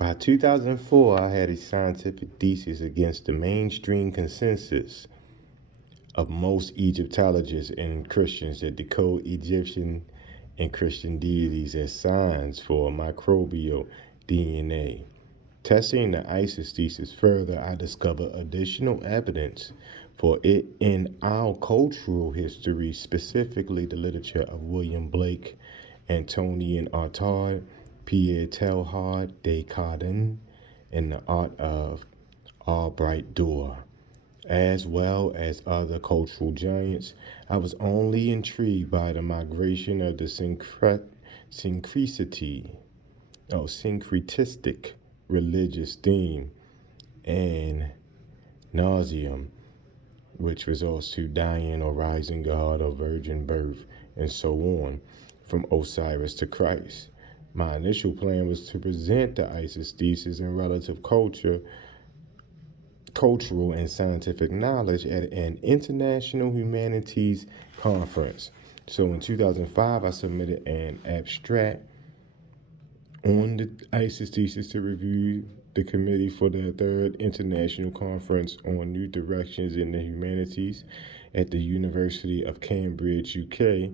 By 2004, I had a scientific thesis against the mainstream consensus of most Egyptologists and Christians that decode Egyptian and Christian deities as signs for microbial DNA. Testing the ISIS thesis further, I discovered additional evidence for it in our cultural history, specifically the literature of William Blake, Antonian Artaud, Pierre Teilhard de Chardin, and the art of Albright Durer, as well as other cultural giants. I was only intrigued by the migration of the syncretistic religious theme and nauseum, which results to dying or rising god or virgin birth, and so on, from Osiris to Christ. My initial plan was to present the ISIS thesis in relative cultural and scientific knowledge at an international humanities conference. So in 2005, I submitted an abstract on the ISIS thesis to review the committee for the third international conference on new directions in the humanities at the University of Cambridge, UK,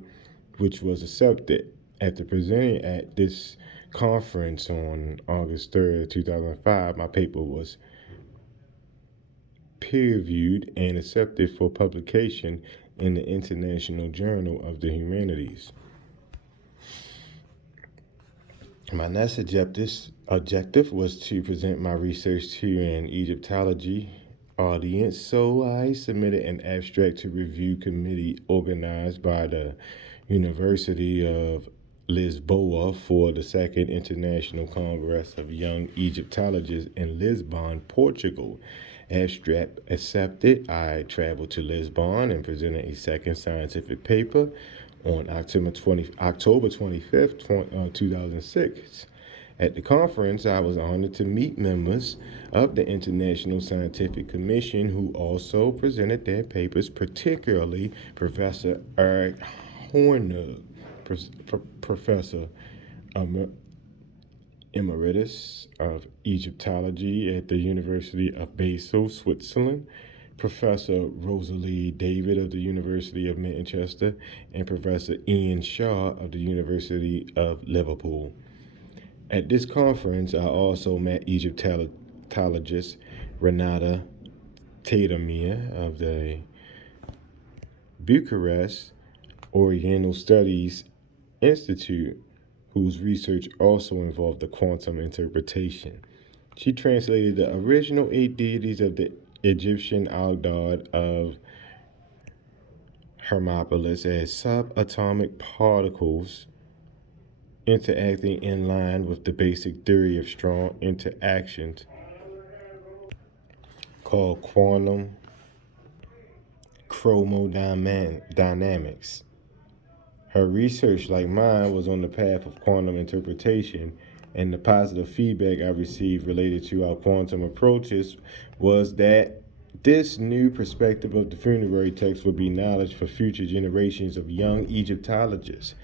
which was accepted. After presenting at this conference on August 3rd, 2005, my paper was peer-reviewed and accepted for publication in the International Journal of the Humanities. My next objective was to present my research to an Egyptology audience, so I submitted an abstract to review committee organized by the University of Lisboa for the Second International Congress of Young Egyptologists in Lisbon, Portugal. Abstract accepted, I traveled to Lisbon and presented a second scientific paper on October 25th, 2006. At the conference, I was honored to meet members of the International Scientific Commission who also presented their papers, particularly Professor Eric Hornung, Professor Emeritus of Egyptology at the University of Basel, Switzerland, Professor Rosalie David of the University of Manchester, and Professor Ian Shaw of the University of Liverpool. At this conference, I also met Egyptologist Renata Tatamir of the Bucharest Oriental Studies Institute, whose research also involved the quantum interpretation. She translated the original 8 deities of the Egyptian Agdad of Hermopolis as subatomic particles interacting in line with the basic theory of strong interactions called quantum chromodynamics. Her research, like mine, was on the path of quantum interpretation, and the positive feedback I received related to our quantum approaches was that this new perspective of the funerary text would be knowledge for future generations of young Egyptologists.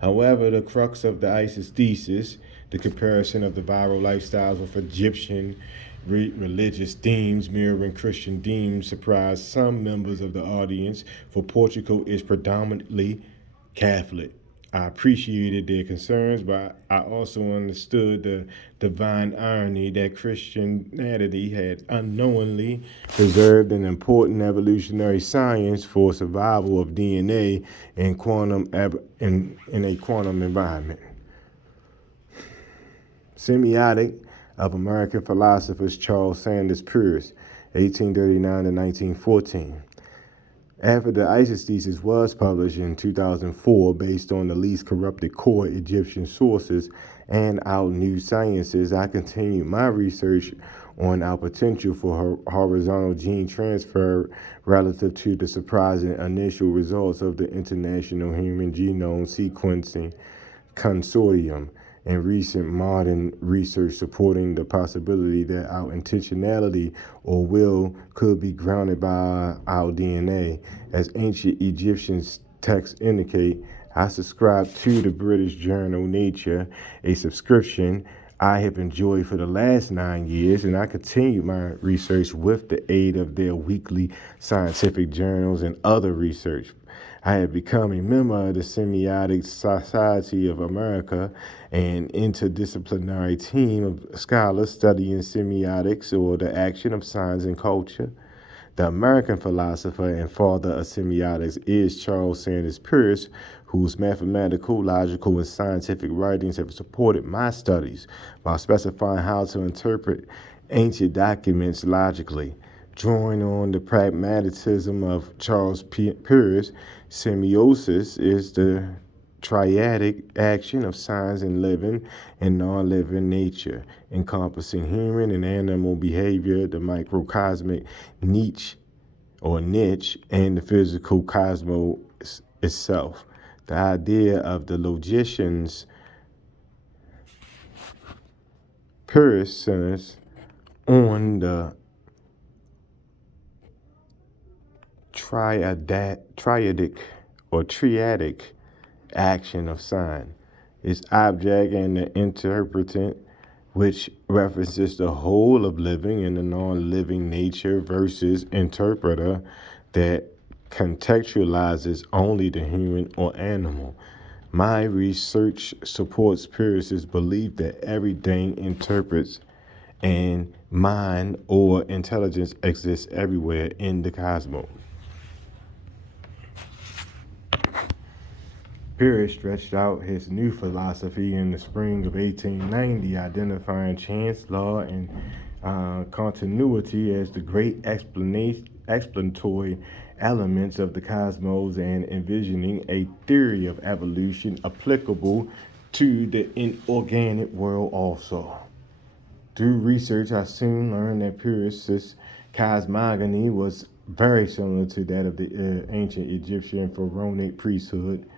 However, the crux of the ISIS thesis, the comparison of the viral lifestyles with Egyptian religious themes mirroring Christian themes, surprised some members of the audience, for Portugal is predominantly Catholic. I appreciated their concerns, but I also understood the divine irony that Christianity had unknowingly preserved an important evolutionary science for survival of DNA in a quantum environment. Semiotic of American philosophers Charles Sanders Peirce, 1839 to 1914. After the ISIS thesis was published in 2004 based on the least corrupted core Egyptian sources and our new sciences, I continued my research on our potential for horizontal gene transfer relative to the surprising initial results of the International Human Genome Sequencing Consortium and recent modern research supporting the possibility that our intentionality or will could be grounded by our DNA. As ancient Egyptian texts indicate, I subscribe to the British journal Nature, a subscription I have enjoyed for the last 9 years, and I continue my research with the aid of their weekly scientific journals and other research. I have become a member of the Semiotic Society of America, an interdisciplinary team of scholars studying semiotics, or the action of science and culture. The American philosopher and father of semiotics is Charles Sanders Peirce, whose mathematical, logical, and scientific writings have supported my studies by specifying how to interpret ancient documents logically. Drawing on the pragmatism of Charles Peirce, semiosis is the triadic action of science in living and non-living nature, encompassing human and animal behavior, the microcosmic niche, and the physical cosmos itself. The idea of the logician's Peirce centers on the triadic action of sign, its object and the interpretant, which references the whole of living and the non-living nature, versus interpreter that contextualizes only the human or animal. My research supports Peirce's belief that everything interprets and mind or intelligence exists everywhere in the cosmos. Peirce stretched out his new philosophy in the spring of 1890, identifying chance, law, and continuity as the great explanatory elements of the cosmos, and envisioning a theory of evolution applicable to the inorganic world also. Through research, I soon learned that Peirce's cosmogony was very similar to that of the ancient Egyptian pharaonic priesthood.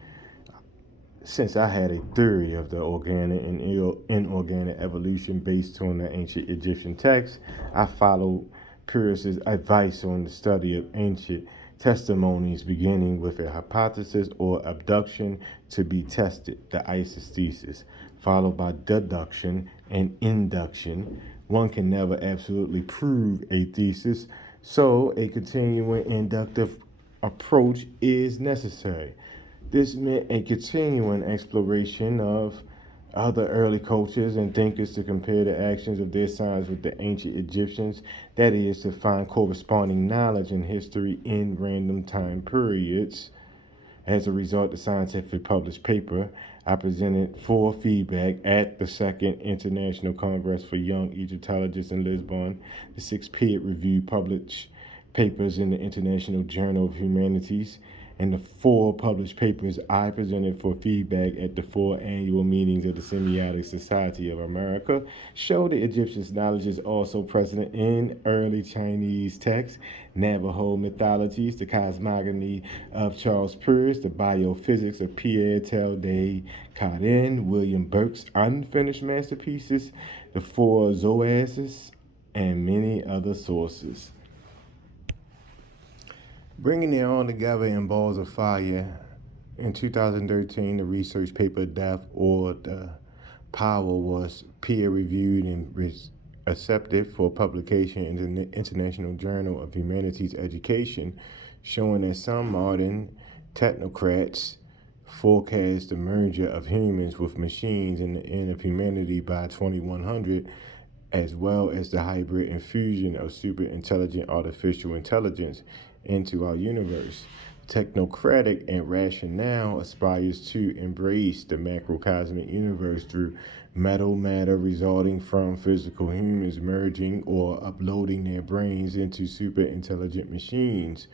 Since I had a theory of the organic and inorganic evolution based on the ancient Egyptian texts, I followed Peirce's advice on the study of ancient testimonies, beginning with a hypothesis or abduction to be tested, the isosthesis, followed by deduction and induction. One can never absolutely prove a thesis, so a continuing inductive approach is necessary. This meant a continuing exploration of other early cultures and thinkers to compare the actions of their science with the ancient Egyptians, that is, to find corresponding knowledge and history in random time periods. As a result, the scientific published paper I presented for feedback at the Second International Congress for Young Egyptologists in Lisbon, the 6 peer-reviewed published papers in the International Journal of Humanities, and the 4 published papers I presented for feedback at the 4 annual meetings of the Semiotic Society of America show the Egyptians' knowledge is also present in early Chinese texts, Navajo mythologies, the cosmogony of Charles Peirce, the biophysics of Pierre Teilhard de Chardin, William Burke's unfinished masterpieces, the 4 Zoases, and many other sources. Bringing it all together in balls of fire, in 2013, the research paper Death or the Power was peer-reviewed and accepted for publication in the International Journal of Humanities Education, showing that some modern technocrats forecast the merger of humans with machines and the end of humanity by 2100, as well as the hybrid infusion of super intelligent artificial intelligence into our universe. Technocratic and rationale aspires to embrace the macrocosmic universe through metal matter resulting from physical humans merging or uploading their brains into super intelligent machines,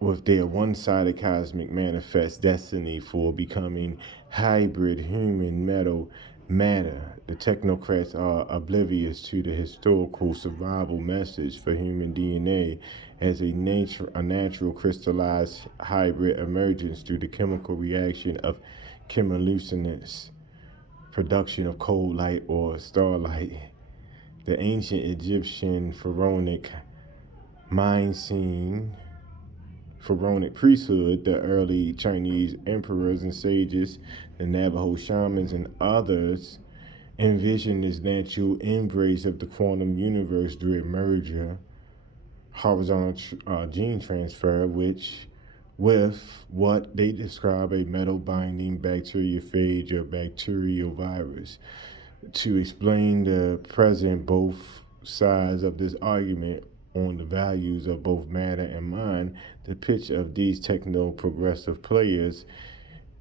with their one-sided cosmic manifest destiny for becoming hybrid human metal matter. The technocrats are oblivious to the historical survival message for human DNA as a natural crystallized hybrid emergence through the chemical reaction of chemiluminescence, production of cold light or starlight. The ancient Egyptian pharaonic pharaonic priesthood, the early Chinese emperors and sages, the Navajo shamans, and others envision this natural embrace of the quantum universe through a merger, horizontal gene transfer, which with what they describe a metal binding bacteriophage or bacterial virus. To explain the present both sides of this argument on the values of both matter and mind, the pitch of these techno progressive players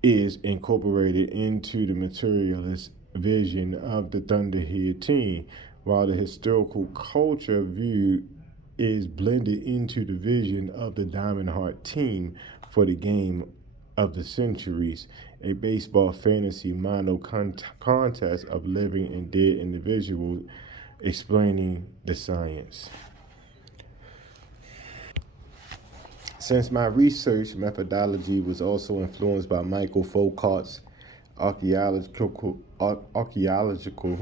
is incorporated into the materialist vision of the Thunderhead team, while the historical culture view is blended into the vision of the Diamond Heart team for the game of the centuries, a baseball fantasy mono contest of living and dead individuals explaining the science. Since my research methodology was also influenced by Michael Foucault's archaeological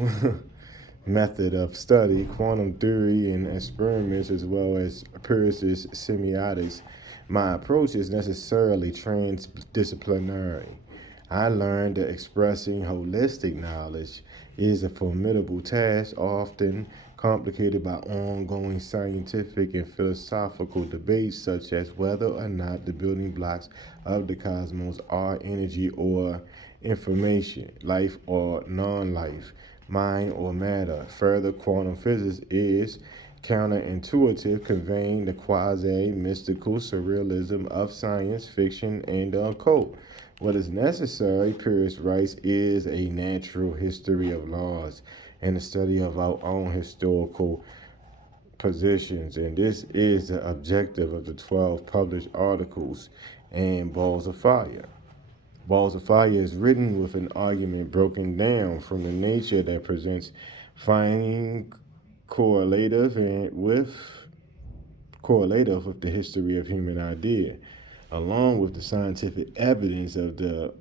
method of study, quantum theory, and experiments, as well as empiricist semiotics, my approach is necessarily transdisciplinary. I learned that expressing holistic knowledge is a formidable task, often complicated by ongoing scientific and philosophical debates, such as whether or not the building blocks of the cosmos are energy or information, life or non life, mind or matter. Further, quantum physics is counterintuitive, conveying the quasi mystical surrealism of science fiction and the occult. What is necessary, Pierce writes, is a natural history of laws and the study of our own historical positions. And this is the objective of the 12 published articles and Balls of Fire. Balls of Fire is written with an argument broken down from the nature that presents, finding correlative with the history of human idea, along with the scientific evidence of the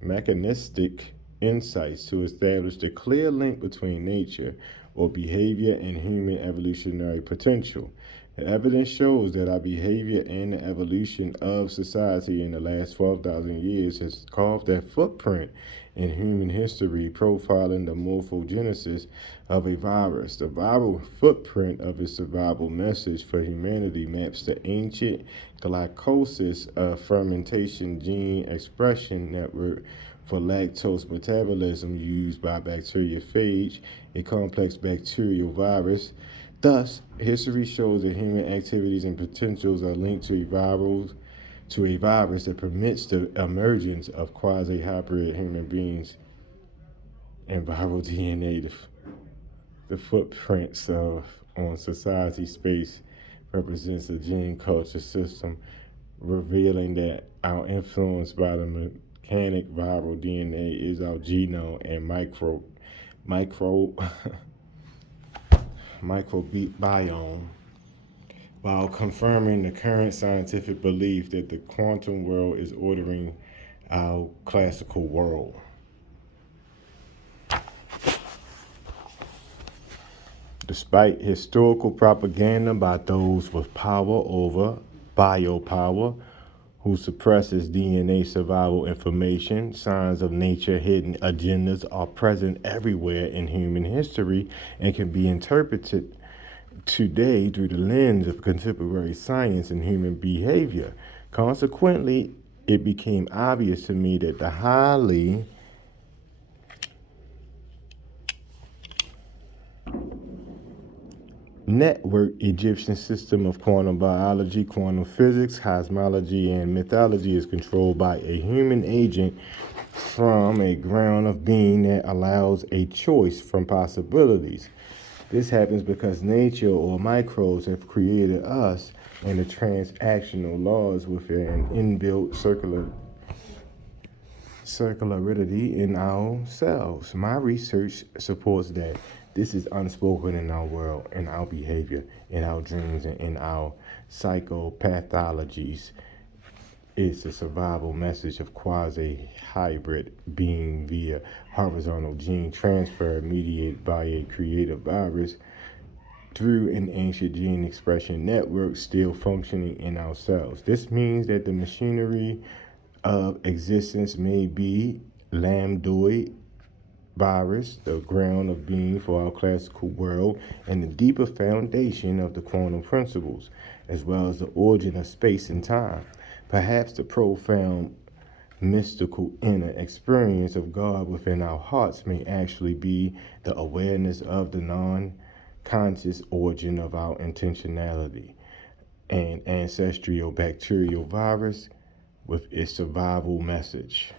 mechanistic insights to establish the clear link between nature or behavior and human evolutionary potential. The evidence shows that our behavior and the evolution of society in the last 12,000 years has carved a footprint in human history, profiling the morphogenesis of a virus. The viral footprint of its survival message for humanity maps the ancient glycolysis fermentation gene expression network for lactose metabolism used by bacteriophage, a complex bacterial virus. Thus, history shows that human activities and potentials are linked to a virus that permits the emergence of quasi-hybrid human beings and viral DNA. The footprints on society space represents a gene culture system, revealing that our influence by the mechanic viral DNA is our genome and microbiome, while confirming the current scientific belief that the quantum world is ordering our classical world. Despite historical propaganda by those with power over biopower, who suppresses DNA survival information, signs of nature hidden agendas are present everywhere in human history and can be interpreted today through the lens of contemporary science and human behavior. Consequently, it became obvious to me that the highly networked Egyptian system of quantum biology, quantum physics, cosmology, and mythology is controlled by a human agent from a ground of being that allows a choice from possibilities. This happens because nature or microbes have created us and the transactional laws with an inbuilt circularity in ourselves. My research supports that this is unspoken in our world, in our behavior, in our dreams, and in our psychopathologies. It's a survival message of quasi-hybrid being via horizontal gene transfer mediated by a creative virus through an ancient gene expression network still functioning in our cells. This means that the machinery of existence may be lambdoid virus, the ground of being for our classical world, and the deeper foundation of the quantum principles, as well as the origin of space and time. Perhaps the profound mystical inner experience of God within our hearts may actually be the awareness of the non conscious origin of our intentionality and ancestral bacterial virus with its survival message.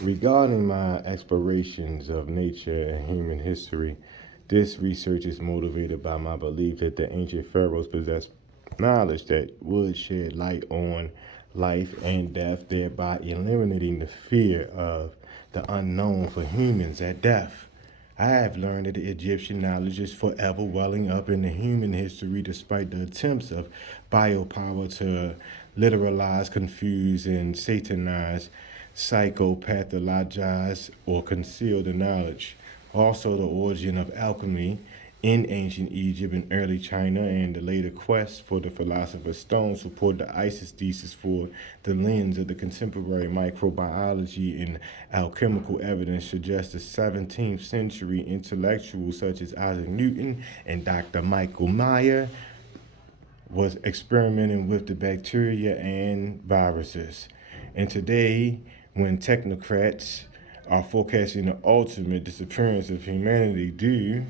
Regarding my explorations of nature and human history, this research is motivated by my belief that the ancient pharaohs possessed knowledge that would shed light on life and death, thereby eliminating the fear of the unknown for humans at death. I have learned that the Egyptian knowledge is forever welling up in the human history despite the attempts of biopower to literalize, confuse, and satanize, psychopathologize, or conceal the knowledge. Also, the origin of alchemy in ancient Egypt and early China and the later quest for the philosopher's stone support the ISIS thesis for the lens of the contemporary microbiology and alchemical evidence suggests the 17th century intellectuals such as Isaac Newton and Dr. Michael Meyer was experimenting with the bacteria and viruses. And today, when technocrats are forecasting the ultimate disappearance of humanity due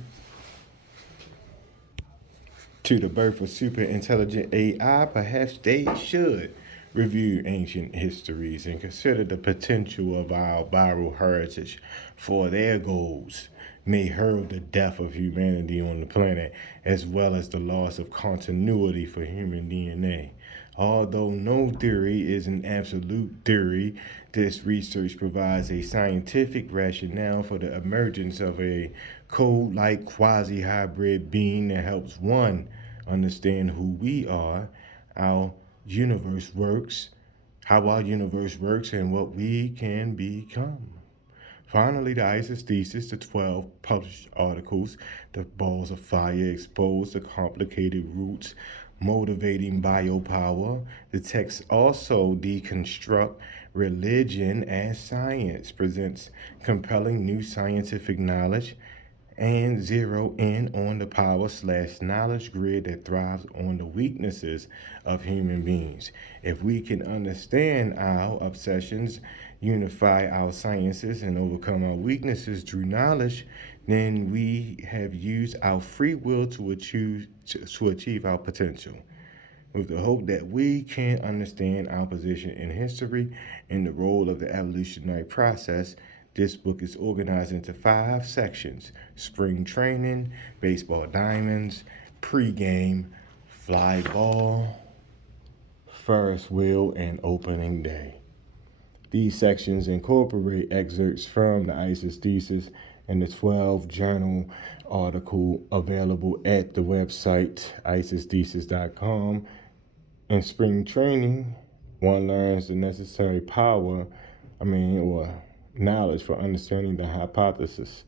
to the birth of super intelligent AI, perhaps they should review ancient histories and consider the potential of our viral heritage for their goals may herald the death of humanity on the planet as well as the loss of continuity for human DNA. Although no theory is an absolute theory, this research provides a scientific rationale for the emergence of a code like quasi hybrid being that helps one understand who we are, our universe works, how our universe works, and what we can become. Finally, the ISIS thesis, the 12 published articles, the balls of fire expose the complicated roots motivating biopower. The text also deconstruct religion as science, presents compelling new scientific knowledge, and zero in on the power/knowledge grid that thrives on the weaknesses of human beings. If we can understand our obsessions, unify our sciences, and overcome our weaknesses through knowledge, then we have used our free will to achieve our potential. With the hope that we can understand our position in history and the role of the evolutionary process, this book is organized into 5 sections: spring training, baseball diamonds, pregame, fly ball, Ferris wheel, and opening day. These sections incorporate excerpts from the ISIS thesis and the 12 journal article available at the website isisthesis.com. In spring training, one learns the necessary or knowledge for understanding the hypothesis.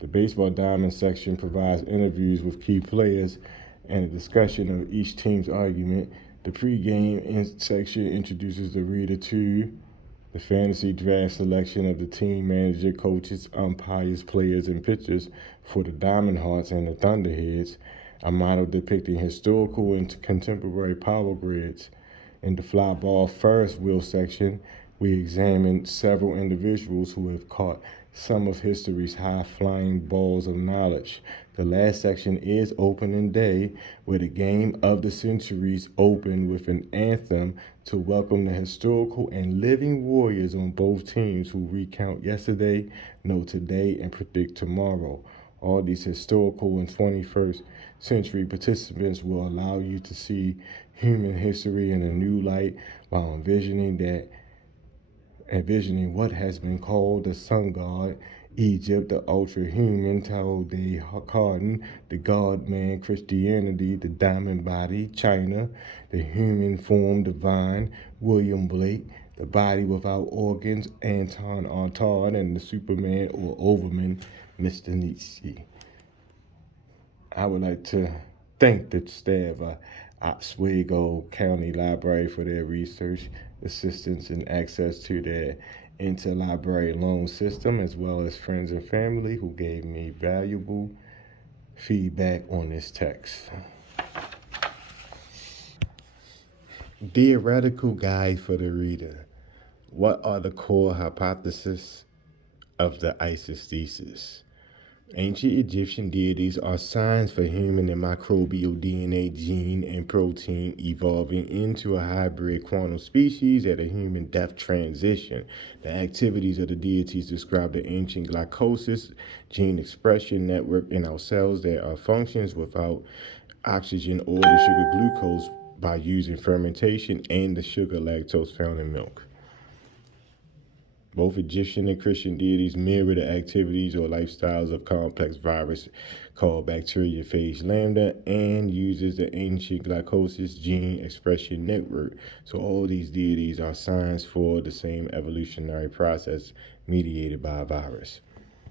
The baseball diamond section provides interviews with key players and a discussion of each team's argument. The pregame section introduces the reader to the fantasy draft selection of the team manager, coaches, umpires, players, and pitchers for the Diamond Hearts and the Thunderheads, a model depicting historical and contemporary power grids. In the fly ball Ferris wheel section, we examined several individuals who have caught some of history's high-flying balls of knowledge. The last section is opening day, where the game of the centuries opened with an anthem to welcome the historical and living warriors on both teams who recount yesterday, know today, and predict tomorrow. All these historical and 21st century participants will allow you to see human history in a new light while envisioning what has been called the sun god, Egypt, the ultra-human Tao de Carden, the God-man Christianity, the diamond body, China, the human form divine, William Blake, the body without organs, Anton Artaud, and the Superman or Overman, Mr. Nietzsche. I would like to thank the staff of Oswego County Library for their research, assistance, and access to their interlibrary loan system, as well as friends and family who gave me valuable feedback on this text. Theoretical guide for the reader. What are the core hypotheses of the ISIS thesis? Ancient Egyptian deities are signs for human and microbial DNA, gene, and protein evolving into a hybrid quantum species at a human death transition. The activities of the deities describe the ancient glycosis gene expression network in our cells that are functions without oxygen or the sugar glucose by using fermentation and the sugar lactose found in milk. Both Egyptian and Christian deities mirror the activities or lifestyles of complex virus called bacteriophage lambda and uses the ancient glycosis gene expression network. So all these deities are signs for the same evolutionary process mediated by a virus.